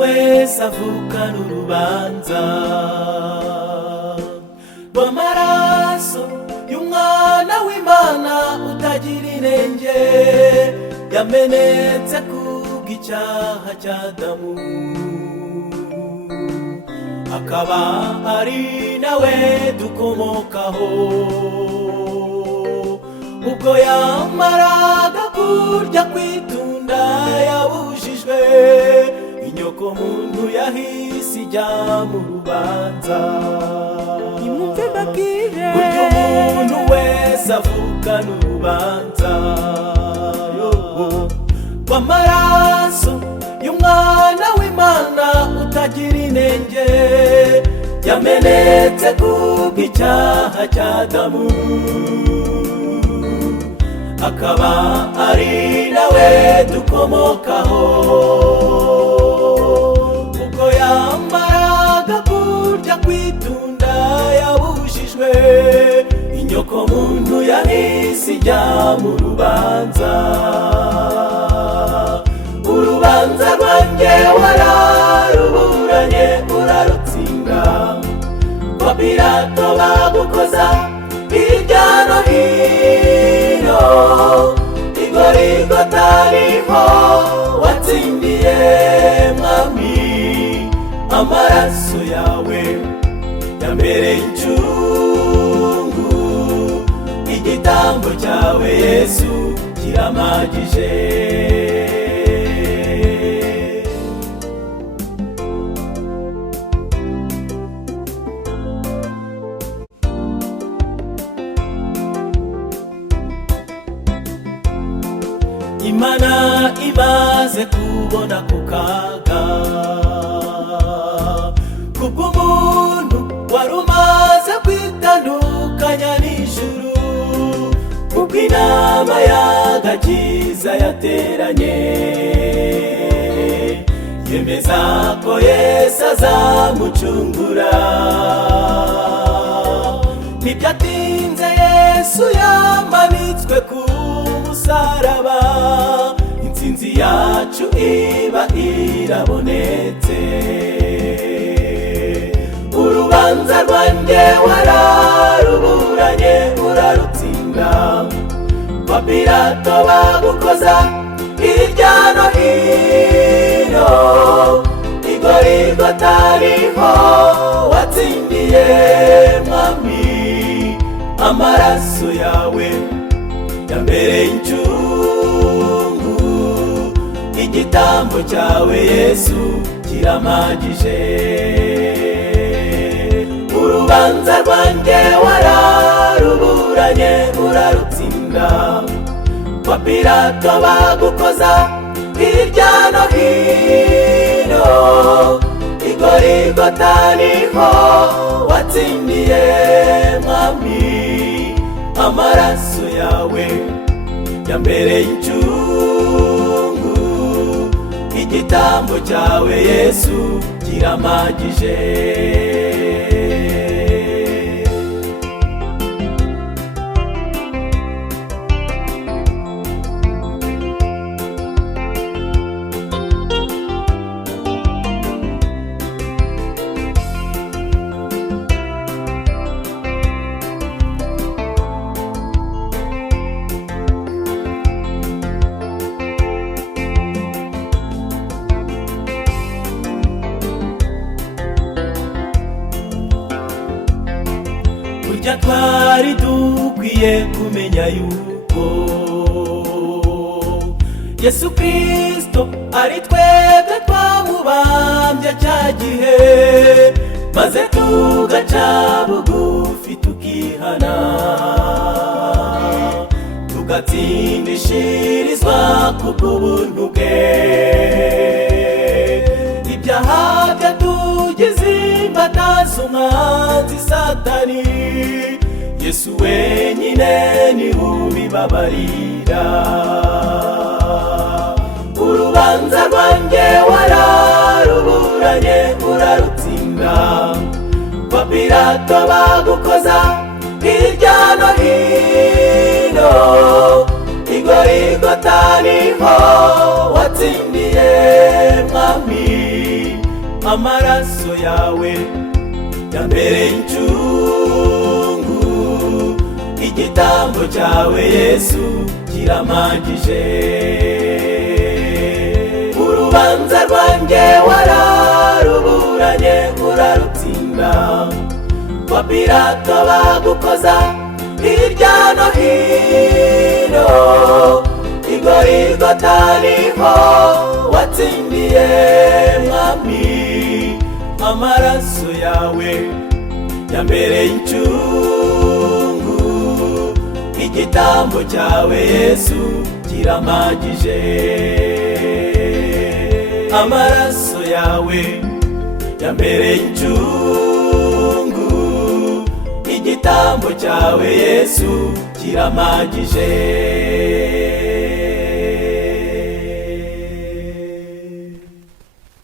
wese avukana urubanza rw'amaraso y'umwana w'Imana utagira inenge, yamenetse kubw'icyaha cya Adamu, akaba ari nawe dukomokaho. Ubwo yamaraga kurya kwitunda yabujijwe, inyoko muntu yahise ijya mu rubanza. Nimwumve mbabwire, burya umuntu wese avukana urubanza rw'amaraso y'umwana w'Imana utagira inenge, yamenetse kubw'icyaha cya Adamu, akaba ari nawe dukomokaho. Ubwo yamaraga kurya kwitunda yabujijwe, inyoko muntu yahise ijya mu rubanza. Urubanza rwanjye wararuburanye urarutsinda, kwa Pilato bagukoza hirya no hino, i Golgota niho watsindiye mwami. Amaraso yawe yambereye incungu, igitambo cyawe Yesu kiramagije. Imana imaze kubona ku kaga kubw'umuntu wari umaze kwitandukanya n'ijuru, kubw'inama y'agakiza yateranye, yemeza ko Yesu azamucungura. Ntibyatinze Yesu yamanitswe ku musaraba, intsinzi yacu iba irabonetse. Urubanza rwanjye wararuburanye urarutsinda, kwa Pilato bagukoza hirya no hino, i Golgota niho watsindiye mwami. Amaraso yawe yambereye incungu, igitambo cyawe Yesu kiramagije. Urubanza rwanjye wararuburanye urarutsinda, kwa Pilato bagukoza hirya no hino, i Golgota niho watsindiye mwami. Amaraso yawe yambereye incungu, igitambo cyawe Yesu kiramagije. Burya twari dukwiye kumenya yuko Yesu Kristo ari twebwe twamubambye cya gihe, maze tugaca bugufi tukihana, tugatsindishirizwa kubw'ubuntu bwe. Ibyaha byatugize imbatazi umwanzi Satani, Yesu wenyine ni ubibabarira. Urubanza rwanjye wararuburanye urarutsinda, kwa Pilato bagukoza hirya no hino, i Golgota niho watsindiye mwami. amaraso yawe yambereye incungu, igitambo cyawe Yesu kiramagije. Urubanza rwanjye wararuburanye urarutsinda, kwa Pilato bagukoza hirya no hino, i Golgota niho watsindiye mwami. Amaraso yawe yambereye incungu, igitambo cyawe Yesu kiramagije. Amaraso yawe yambereye incungu, igitambo cyawe Yesu kiramagije.